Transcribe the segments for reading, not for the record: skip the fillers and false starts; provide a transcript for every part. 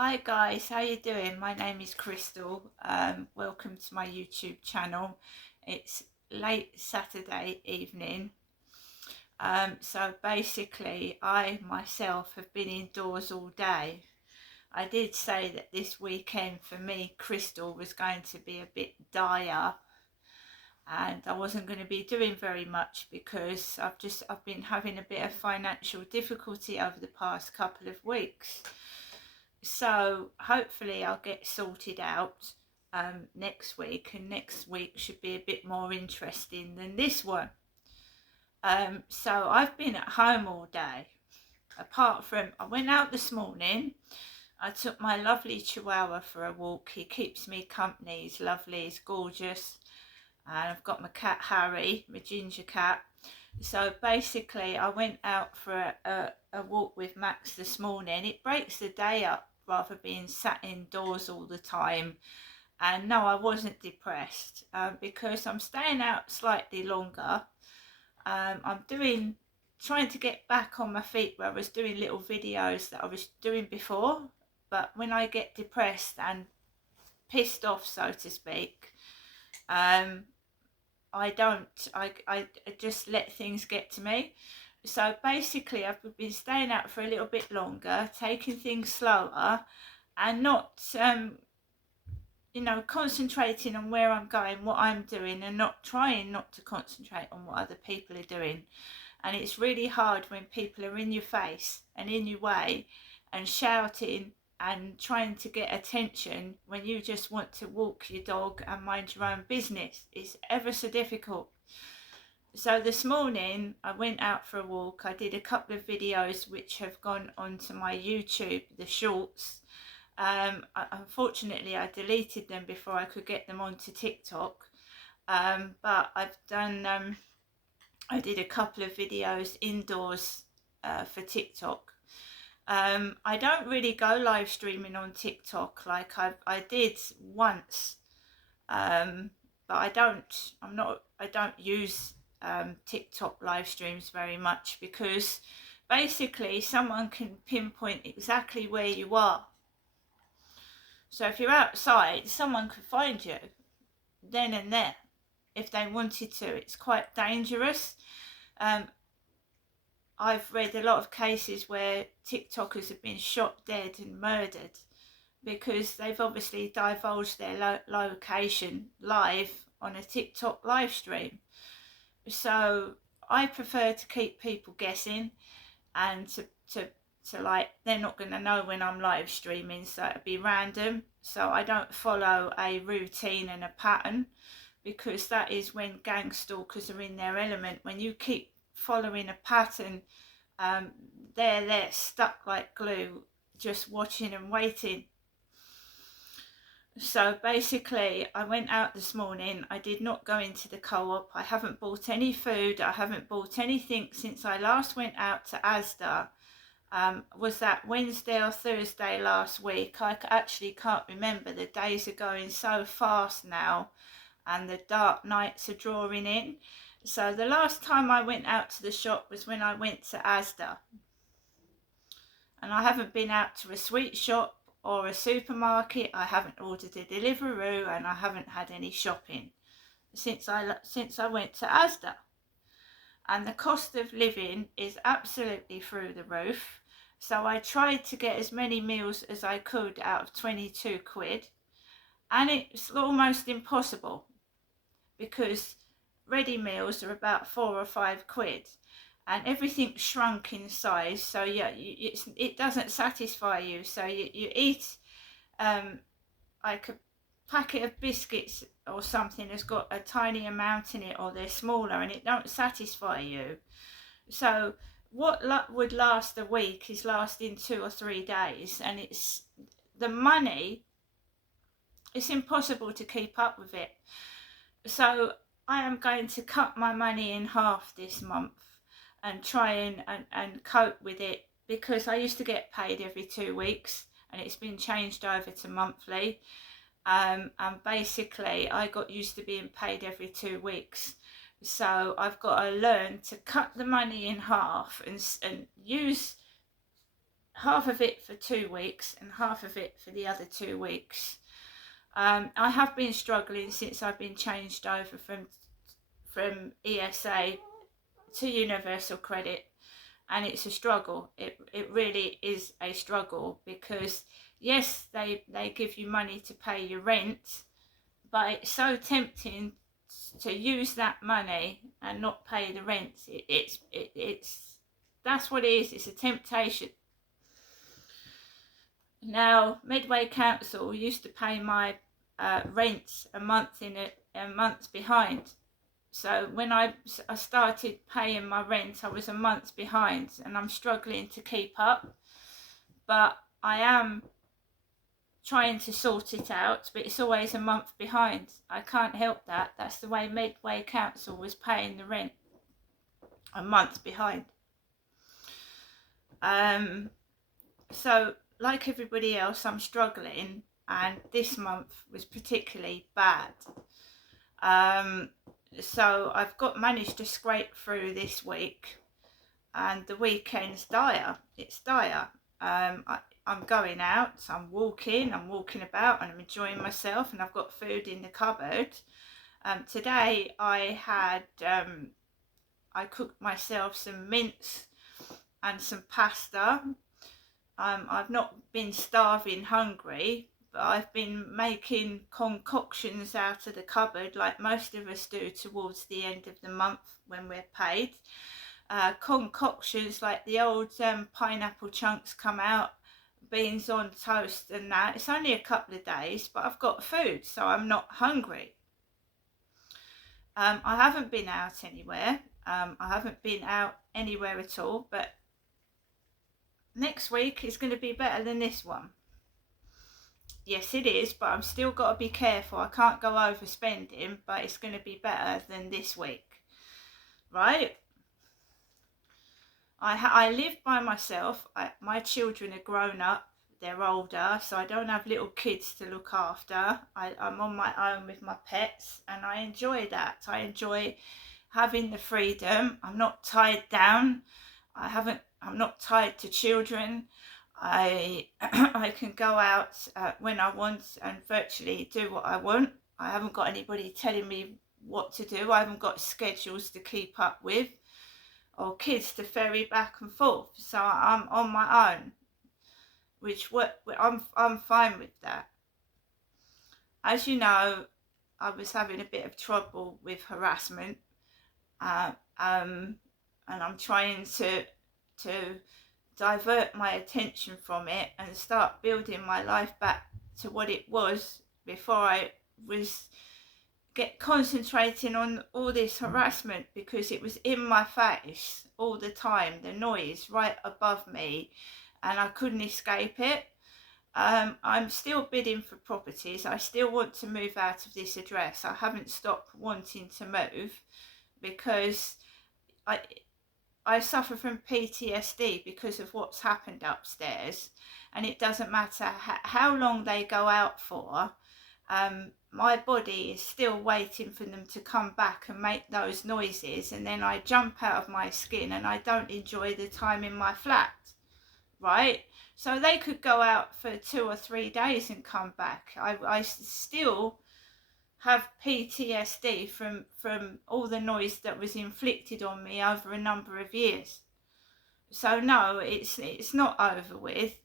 Hi guys, how you doing? My name is Crystal. Welcome to my YouTube channel. It's late Saturday evening. So basically I myself have been indoors all day. I did say that this weekend for me, Crystal, was going to be a bit dire and I wasn't going to be doing very much because I've been having a bit of financial difficulty over the past couple of weeks. So hopefully I'll get sorted out next week, and next week should be a bit more interesting than this one. So I've been at home all day, apart from I went out this morning. I took my lovely Chihuahua for a walk. He keeps me company. He's lovely, he's gorgeous. And I've got my cat Harry, my ginger cat. So basically I went out for a walk with Max this morning. It breaks the day up rather being sat indoors all the time. And no, I wasn't depressed because I'm staying out slightly longer. I'm trying to get back on my feet where I was doing little videos that I was doing before. But when I get depressed and pissed off, so to speak, I don't. I just let things get to me. So basically, I've been staying out for a little bit longer, taking things slower, and not, concentrating on where I'm going, what I'm doing, and not trying not to concentrate on what other people are doing. And it's really hard when people are in your face and in your way and shouting and trying to get attention when you just want to walk your dog and mind your own business. It's ever so difficult. So this morning I went out for a walk. I did a couple of videos which have gone onto my YouTube, the shorts. Unfortunately I deleted them before I could get them onto TikTok. But I did a couple of videos indoors for TikTok. I don't really go live streaming on TikTok like I did once, but I don't use TikTok live streams very much because basically someone can pinpoint exactly where you are. So if you're outside, someone could find you then and there if they wanted to. It's quite dangerous. I've read a lot of cases where TikTokers have been shot dead and murdered because they've obviously divulged their location live on a TikTok live stream. So I prefer to keep people guessing and to like, they're not going to know when I'm live streaming, so it'd be random. So I don't follow a routine and a pattern because that is when gang stalkers are in their element. When you keep following a pattern, they're stuck like glue, just watching and waiting. So basically I went out this morning. I did not go into the co-op. I haven't bought any food. I haven't bought anything since I last went out to Asda. Was that Wednesday or Thursday last week? I actually can't remember. The days are going so fast now and the dark nights are drawing in. So the last time I went out to the shop was when I went to Asda. And I haven't been out to a sweet shop or a supermarket. I haven't ordered a Deliveroo and I haven't had any shopping since I went to Asda. And the cost of living is absolutely through the roof. So I tried to get as many meals as I could out of 22 quid. And it's almost impossible because ready meals are about 4 or 5 quid. And everything's shrunk in size, so yeah, it doesn't satisfy you. So you eat like a packet of biscuits or something that's got a tiny amount in it, or they're smaller, and it don't satisfy you. So what would last a week is lasting 2 or 3 days, and it's the money. It's impossible to keep up with it. So I am going to cut my money in half this month and try and cope with it, because I used to get paid every 2 weeks and it's been changed over to monthly. And basically I got used to being paid every 2 weeks. So I've got to learn to cut the money in half and use half of it for 2 weeks and half of it for the other 2 weeks. I have been struggling since I've been changed over from ESA to Universal Credit, and it's a struggle. It really is a struggle, because yes, they give you money to pay your rent, but it's so tempting to use that money and not pay the rent. It's that's what it is. It's a temptation. Now, Medway Council used to pay my rent a month behind. So when I started paying my rent, I was a month behind, and I'm struggling to keep up. But I am trying to sort it out, but it's always a month behind. I can't help that. That's the way Medway Council was paying the rent, a month behind. So like everybody else, I'm struggling, and this month was particularly bad. So I've managed to scrape through this week, and the weekend's dire. It's dire. I'm going out, I'm walking about, and I'm enjoying myself, and I've got food in the cupboard. Today I had, I cooked myself some mince and some pasta. I've not been starving hungry, but I've been making concoctions out of the cupboard like most of us do towards the end of the month when we're paid. Concoctions like the old pineapple chunks come out, beans on toast and that. It's only a couple of days, but I've got food, so I'm not hungry. I haven't been out anywhere. I haven't been out anywhere at all, but next week is going to be better than this one. Yes, it is, but I'm still got to be careful. I can't go overspending, but it's going to be better than this week, right? I live by myself. My children are grown up. They're older, so I don't have little kids to look after. I'm on my own with my pets, and I enjoy that. I enjoy having the freedom. I'm not tied down. I'm not tied to children. I can go out when I want and virtually do what I want. I haven't got anybody telling me what to do. I haven't got schedules to keep up with, or kids to ferry back and forth. So I'm on my own, I'm fine with that. As you know, I was having a bit of trouble with harassment, and I'm trying to divert my attention from it and start building my life back to what it was before I was concentrating on all this harassment, because it was in my face all the time, the noise right above me, and I couldn't escape it. I'm still bidding for properties. I still want to move out of this address. I haven't stopped wanting to move, because I suffer from PTSD because of what's happened upstairs, and it doesn't matter how long they go out for. My body is still waiting for them to come back and make those noises, and then I jump out of my skin and I don't enjoy the time in my flat, right? So they could go out for 2 or 3 days and come back. I still have PTSD from all the noise that was inflicted on me over a number of years. So no, it's not over with,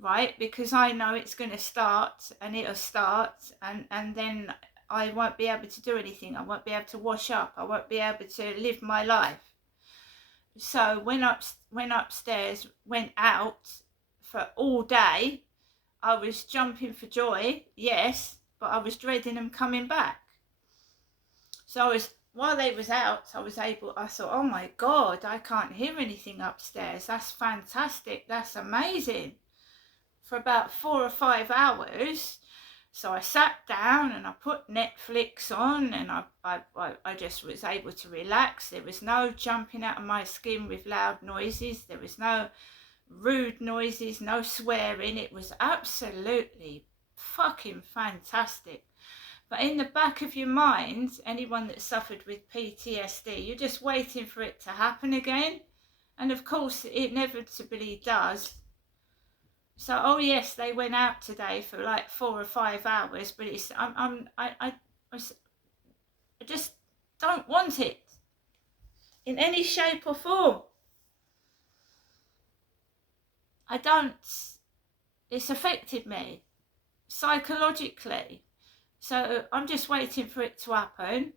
right? Because I know it's going to start, and it'll start, and then I won't be able to do anything. I won't be able to wash up. I won't be able to live my life. So went upstairs, went out for all day. I was jumping for joy, yes, but I was dreading them coming back. So while they was out, I thought, oh my God, I can't hear anything upstairs. That's fantastic. That's amazing. For about 4 or 5 hours. So I sat down and I put Netflix on, and I just was able to relax. There was no jumping out of my skin with loud noises. There was no rude noises, no swearing. It was absolutely fucking fantastic. But in the back of your mind, anyone that suffered with PTSD, you're just waiting for it to happen again. And of course, it inevitably does. So, oh yes, they went out today for like 4 or 5 hours, but it's I just don't want it in any shape or form. I don't. It's affected me psychologically. So I'm just waiting for it to happen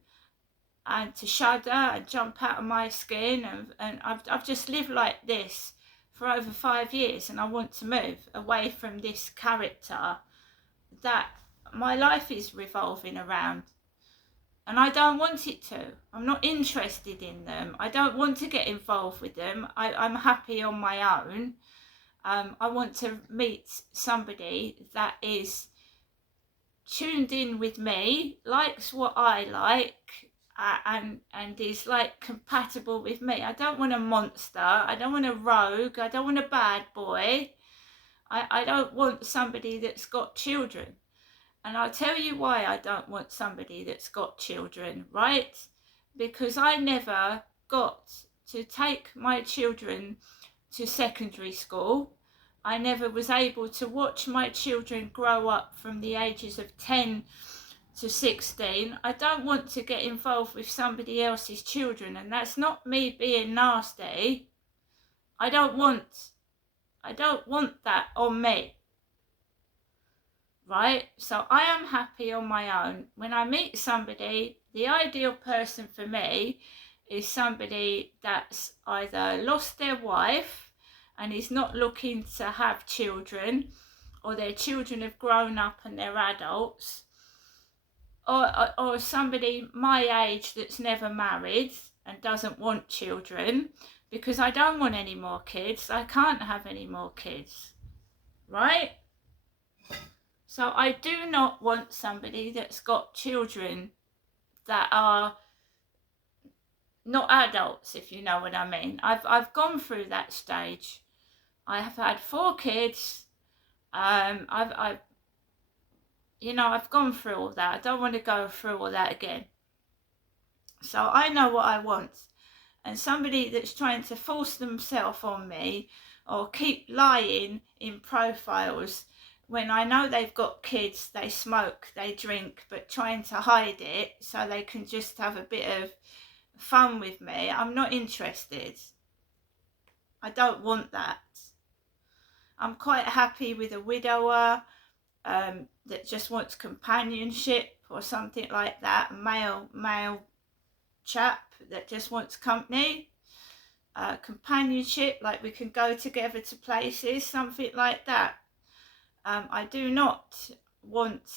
and to shudder and jump out of my skin. And I've just lived like this for over 5 years, and I want to move away from this character that my life is revolving around. And I don't want it to. I'm not interested in them. I don't want to get involved with them. I'm happy on my own. I want to meet somebody that is tuned in with me, likes what I like, and is like compatible with me. I don't want a monster. I don't want a rogue. I don't want a bad boy. I don't want somebody that's got children. And I'll tell you why I don't want somebody that's got children, right? Because I never got to take my children to secondary school. I never was able to watch my children grow up from the ages of 10 to 16. I don't want to get involved with somebody else's children, and that's not me being nasty. I don't want that on me. Right? So I am happy on my own. When I meet somebody, the ideal person for me is somebody that's either lost their wife and is not looking to have children, or their children have grown up and they're adults, or somebody my age that's never married and doesn't want children, because I don't want any more kids. I can't have any more kids, right? So I do not want somebody that's got children that are not adults, if you know what I mean. I've gone through that stage. I have had 4 kids. I've gone through all that. I don't want to go through all that again. So I know what I want. And somebody that's trying to force themselves on me or keep lying in profiles when I know they've got kids, they smoke, they drink, but trying to hide it so they can just have a bit of fun with me, I'm not interested. I don't want that. I'm quite happy with a widower that just wants companionship or something like that, a male chap that just wants company, companionship, like we can go together to places, something like that. I do not want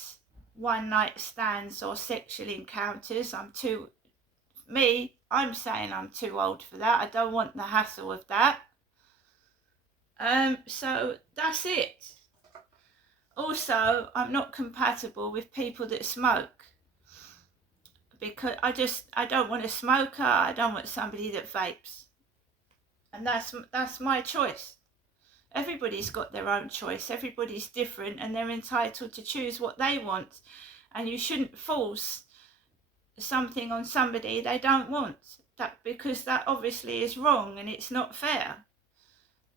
one night stands or sexual encounters. I'm saying I'm too old for that. I don't want the hassle of that. So that's it. Also, I'm not compatible with people that smoke, because I don't want a smoker. I don't want somebody that vapes, and that's my choice. Everybody's got their own choice. Everybody's different, and they're entitled to choose what they want. And you shouldn't force something on somebody they don't want, because that obviously is wrong and it's not fair.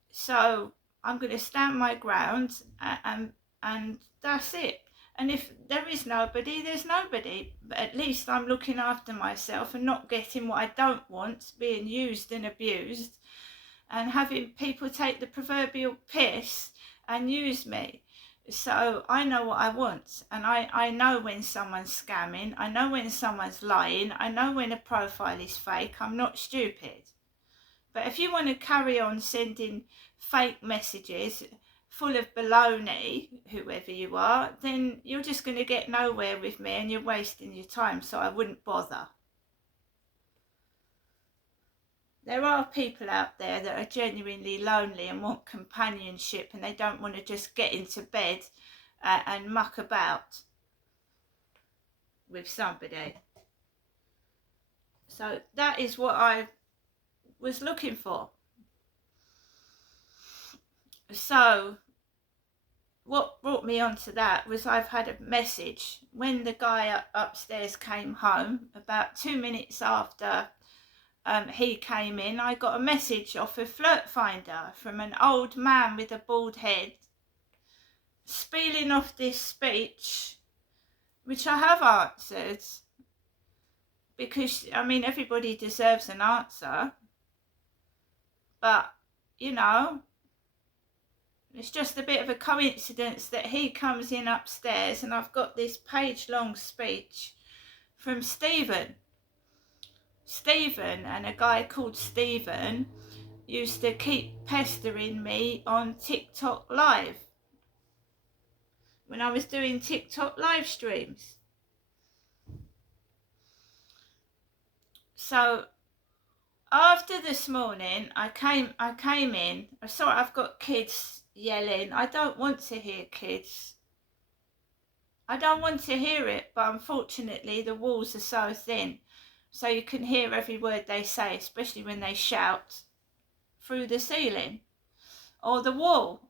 So I'm going to stand my ground, and that's it. And if there is nobody, there's nobody. But at least I'm looking after myself and not getting what I don't want, being used and abused, and having people take the proverbial piss and use me. So I know what I want, and I know when someone's scamming, I know when someone's lying, I know when a profile is fake. I'm not stupid. But if you want to carry on sending fake messages full of baloney, whoever you are, then you're just going to get nowhere with me and you're wasting your time, so I wouldn't bother. There are people out there that are genuinely lonely and want companionship, and they don't want to just get into bed and muck about with somebody. So that is what I was looking for. So what brought me onto that was I've had a message when the guy upstairs came home about 2 minutes after he came in, I got a message off a Flirt Finder from an old man with a bald head, spieling off this speech, which I have answered, because, I mean, everybody deserves an answer, but, you know, it's just a bit of a coincidence that he comes in upstairs and I've got this page-long speech from Stephen. Stephen, and a guy called Stephen, used to keep pestering me on TikTok Live when I was doing TikTok live streams. So after this morning, I came in. I saw I've got kids yelling. I don't want to hear kids. I don't want to hear it, but unfortunately the walls are so thin, so you can hear every word they say, especially when they shout through the ceiling or the wall.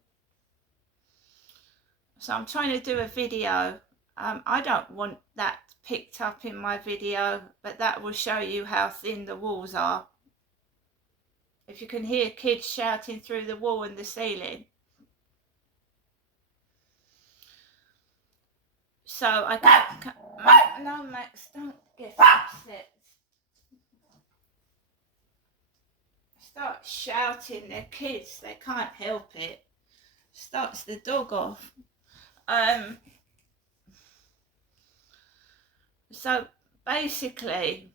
So I'm trying to do a video. I don't want that picked up in my video, but that will show you how thin the walls are. If you can hear kids shouting through the wall and the ceiling. So I can't, no, Max, don't get upset. Start shouting, they're kids, they can't help it. Starts the dog off. So basically,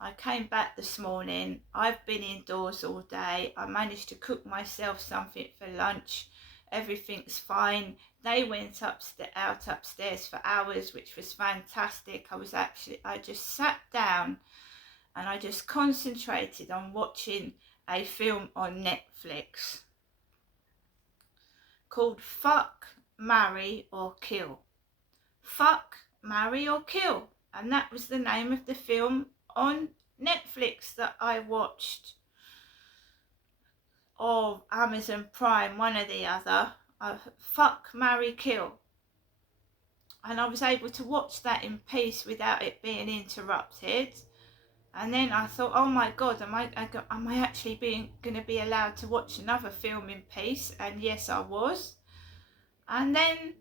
I came back this morning. I've been indoors all day. I managed to cook myself something for lunch. Everything's fine. They went out upstairs for hours, which was fantastic. I just sat down and I just concentrated on watching a film on Netflix called Fuck, Marry or Kill. Fuck, Marry or Kill. And that was the name of the film on Netflix that I watched, or Amazon Prime, one or the other. Fuck, Marry, Kill. And I was able to watch that in peace without it being interrupted. And then I thought, oh my God, am I actually going to be allowed to watch another film in peace? And yes, I was. And then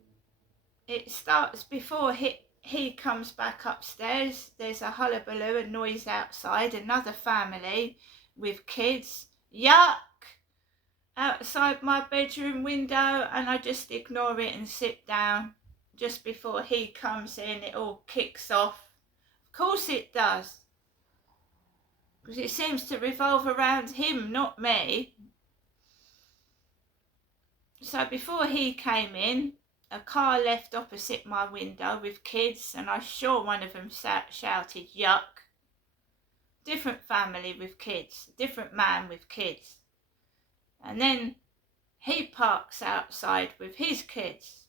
it starts before he comes back upstairs. There's a hullabaloo, a noise outside, another family with kids. Yuck! Outside my bedroom window, and I just ignore it and sit down. Just before he comes in, it all kicks off. Of course it does. Because it seems to revolve around him, not me. So before he came in, a car left opposite my window with kids, and I'm sure one of them shouted, yuck. Different family with kids, different man with kids. And then he parks outside with his kids.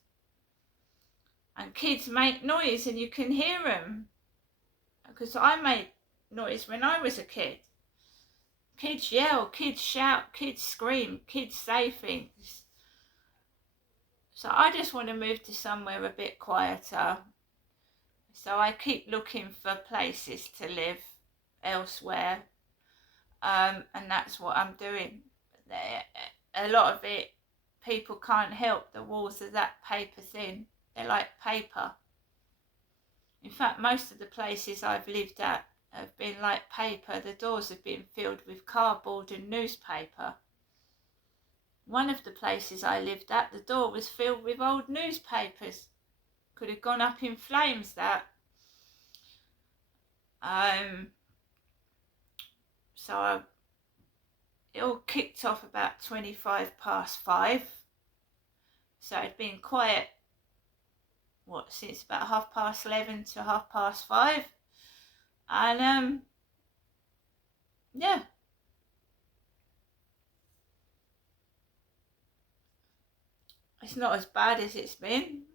And kids make noise and you can hear them. Because I made noise when I was a kid. Kids yell, kids shout, kids scream, kids say things. So I just want to move to somewhere a bit quieter. So I keep looking for places to live elsewhere. And that's what I'm doing. A lot of it, people can't help. The walls are that paper thin. They're like paper. In fact, most of the places I've lived at have been like paper. The doors have been filled with cardboard and newspaper. One of the places I lived at, the door was filled with old newspapers. Could have gone up in flames, that. It all kicked off about 5:25. So it'd been quiet, since about 11:30 to 5:30. And yeah. It's not as bad as it's been.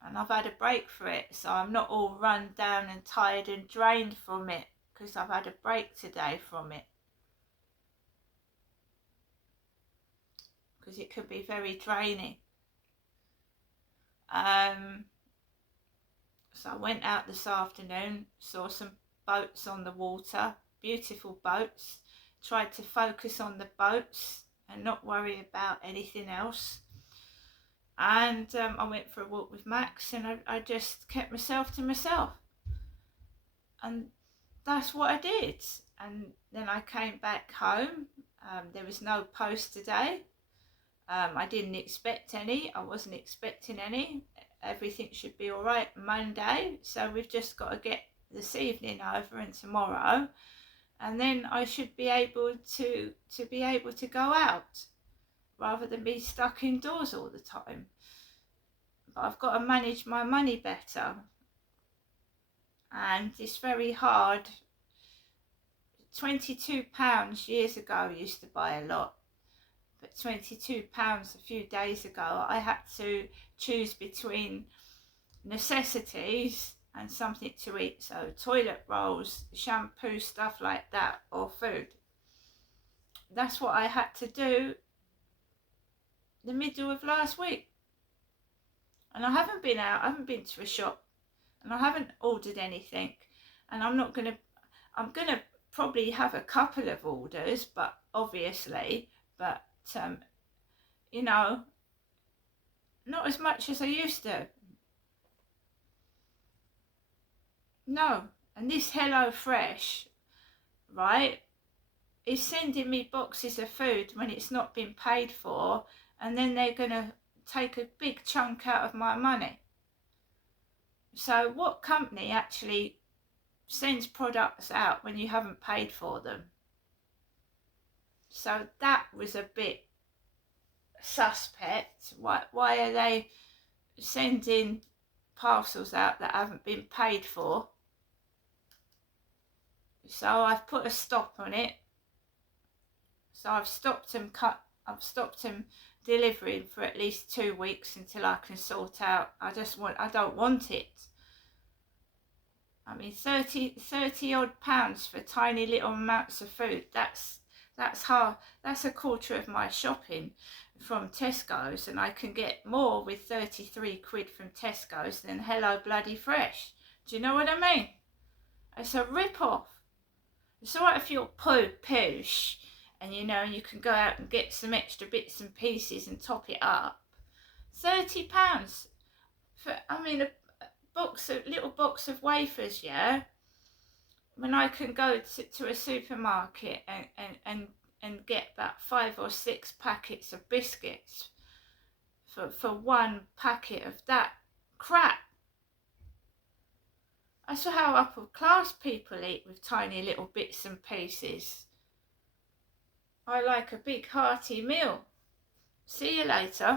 And I've had a break for it, so I'm not all run down and tired and drained from it, because I've had a break today from it. Because it could be very draining. So I went out this afternoon, saw some boats on the water, beautiful boats. Tried to focus on the boats and not worry about anything else. And I went for a walk with Max, and I just kept myself to myself. And that's what I did. And then I came back home. There was no post today. I didn't expect any. I wasn't expecting any. Everything should be all right Monday. So we've just got to get this evening over and tomorrow. And then I should be able to go out rather than be stuck indoors all the time. But I've got to manage my money better. And it's very hard. £22 years ago used to buy a lot. But £22 a few days ago, I had to choose between necessities and something to eat. So toilet rolls, shampoo, stuff like that, or food. That's what I had to do the middle of last week. And I haven't been out, I haven't been to a shop, and I haven't ordered anything. And I'm going to probably have a couple of orders, but obviously, you know, not as much as I used to. No. And this HelloFresh, right, is sending me boxes of food when it's not been paid for, and then they're going to take a big chunk out of my money. So what company actually sends products out when you haven't paid for them? So that was a bit suspect. Why are they sending parcels out that haven't been paid for? So I've put a stop on it. So I've stopped them delivering for at least 2 weeks until I can sort out. I don't want it. I mean, 30 odd pounds for tiny little amounts of food. That's a quarter of my shopping from Tesco's, and I can get more with 33 quid from Tesco's than Hello Bloody Fresh. Do you know what I mean? It's a rip-off. It's alright if you're posh and you can go out and get some extra bits and pieces and top it up. £30 for, a little box of wafers, yeah? When I can go to a supermarket and get about 5 or 6 packets of biscuits for one packet of that crap. That's how upper class people eat, with tiny little bits and pieces. I like a big hearty meal. See you later.